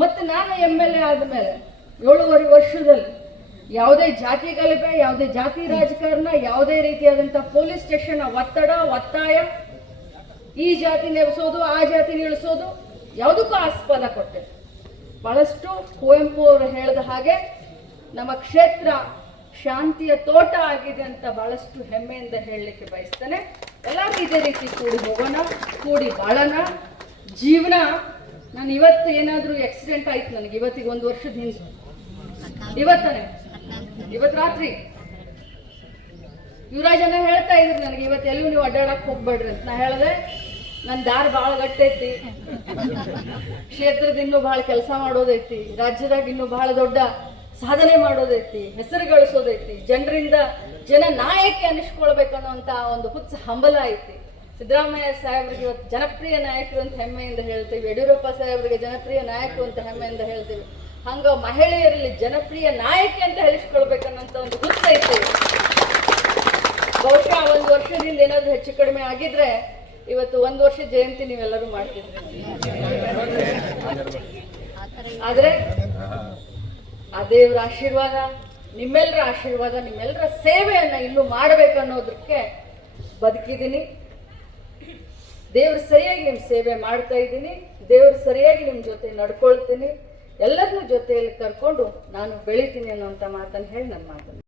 ಮತ್ತು ನಾನು M L A ಆದಮೇಲೆ ಏಳುವರೆ ವರ್ಷದಲ್ಲಿ ಯಾವುದೇ ಜಾತಿ ಗಲಭೆ ಯಾವುದೇ ಜಾತಿ ರಾಜಕಾರಣ, ಯಾವುದೇ ರೀತಿಯಾದಂಥ ಪೊಲೀಸ್ ಸ್ಟೇಷನ್ ಒತ್ತಡ, ಒತ್ತಾಯ, ಈ ಜಾತಿ ನೆಲೆಸೋದು, ಆ ಜಾತಿ ನಿಲ್ಲಿಸೋದು ಯಾವುದಕ್ಕೂ ಆಸ್ಪದ ಕೊಟ್ಟೆ ಬಹಳಷ್ಟು ಕುವೆಂಪು ಅವರು ಹೇಳಿದ ಹಾಗೆ ನಮ್ಮ ಕ್ಷೇತ್ರ ಶಾಂತಿಯ ತೋಟ ಆಗಿದೆ ಅಂತ ಬಹಳಷ್ಟು ಹೆಮ್ಮೆಯಿಂದ ಹೇಳಲಿಕ್ಕೆ ಬಯಸ್ತೇನೆ. ಎಲ್ಲರೂ ಇದೇ ರೀತಿ ಕೂಡಿ ಹೋಗೋಣ, ಕೂಡಿ ಬಾಳೋಣ. ಜೀವನ ನಾನು ಇವತ್ತು ಏನಾದರೂ ಆಕ್ಸಿಡೆಂಟ್ ಆಯ್ತು ನನಗೆ, ಇವತ್ತಿಗೆ ಒಂದು ವರ್ಷದ ಹಿಂದೆ ಇವತ್ತಾನೆ. ಇವತ್ತು ರಾತ್ರಿ. ಯುವರಾಜನ ಹೇಳ್ತಾ ಇದ್ರು ನನಗೆ, ಇವತ್ತು ಎಲ್ಲೂ ನೀವು ಅಡ್ಡಾಡಕ್ ಹೋಗ್ಬೇಡ್ರಿ ಅಂತ. ನಾ ಹೇಳಿದೆ ನನ್ನ ದಾರಿ ಭಾಳ ಗಟ್ಟೈತಿ. ಕ್ಷೇತ್ರದ ಇನ್ನೂ ಭಾಳ ಕೆಲಸ ಮಾಡೋದೈತಿ. ರಾಜ್ಯದಾಗ ಇನ್ನೂ ಭಾಳ ದೊಡ್ಡ ಸಾಧನೆ ಮಾಡೋದೈತಿ. ಹೆಸರು ಗಳಿಸೋದೈತಿ. ಜನರಿಂದ ಜನ ನಾಯಕಿ ಅನ್ನಿಸ್ಕೊಳ್ಬೇಕನ್ನುವಂಥ ಒಂದು ಹುಚ್ಚ ಹಂಬಲ ಐತಿ. ಸಿದ್ದರಾಮಯ್ಯ ಸಾಹೇಬ್ರಿಗೆ ಇವತ್ತು ಜನಪ್ರಿಯ ನಾಯಕರು ಅಂತ ಹೆಮ್ಮೆಯಿಂದ ಹೇಳ್ತೀವಿ. ಯಡಿಯೂರಪ್ಪ ಸಾಹೇಬ್ರಿಗೆ ಜನಪ್ರಿಯ ನಾಯಕರು ಅಂತ ಹೆಮ್ಮೆಯಿಂದ ಹೇಳ್ತೀವಿ. ಹಂಗ ಮಹಿಳೆಯರಲ್ಲಿ ಜನಪ್ರಿಯ ನಾಯಕಿ ಅಂತ ಹೇಳಿಸ್ಕೊಳ್ಬೇಕನ್ನೋಂಥ ಒಂದು ಗುರುತೈತೆ ಬಹುಶಃ ಒಂದು ವರ್ಷದಿಂದ ಏನಾದರೂ ಹೆಚ್ಚು ಕಡಿಮೆ ಆಗಿದ್ರೆ ಇವತ್ತು ಒಂದು ವರ್ಷ ಜಯಂತಿ ನೀವೆಲ್ಲರೂ ಮಾಡ್ತಿದ್ರಿ ಆದ್ರೆ ಆ ದೇವರ ಆಶೀರ್ವಾದ ನಿಮ್ಮೆಲ್ಲರ ಆಶೀರ್ವಾದ ನಿಮ್ಮೆಲ್ಲರ ಸೇವೆಯನ್ನ ಇಲ್ಲೂ ಮಾಡಬೇಕನ್ನೋದಕ್ಕೆ ಬದುಕಿದ್ದೀನಿ. ದೇವ್ರು ಸರಿಯಾಗಿ ನಿಮ್ಮ ಸೇವೆ ಮಾಡ್ತಾ ಇದ್ದೀನಿ, ದೇವ್ರು ಸರಿಯಾಗಿ ನಿಮ್ಮ ಜೊತೆ ನಡ್ಕೊಳ್ತೀನಿ ಎಲ್ಲರನ್ನೂ ಜೊತೆಯಲ್ಲಿ ಕರ್ಕೊಂಡು ನಾನು ಬೆಳಿತೀನಿ ಅನ್ನೋಂಥ ಮಾತನ್ನು ಹೇಳಿ ನನ್ನ ಮಾತನ್ನು